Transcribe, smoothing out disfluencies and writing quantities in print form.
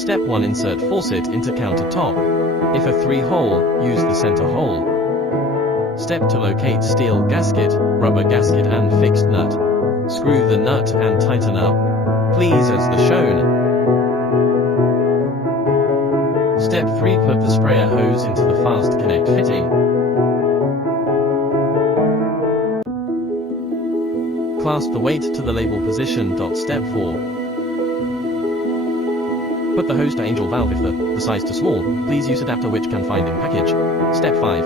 Step 1. Insert faucet into countertop. If a 3-hole, use the center hole. Step 2. Locate steel gasket, rubber gasket and fixed nut. Screw the nut and tighten up, please, as the shown. Step 3. Put the sprayer hose into the fast connect fitting. Clasp the weight to the label position. Step 4. Put the hose to angel valve if the size too small, please use adapter which can find in package. Step 5.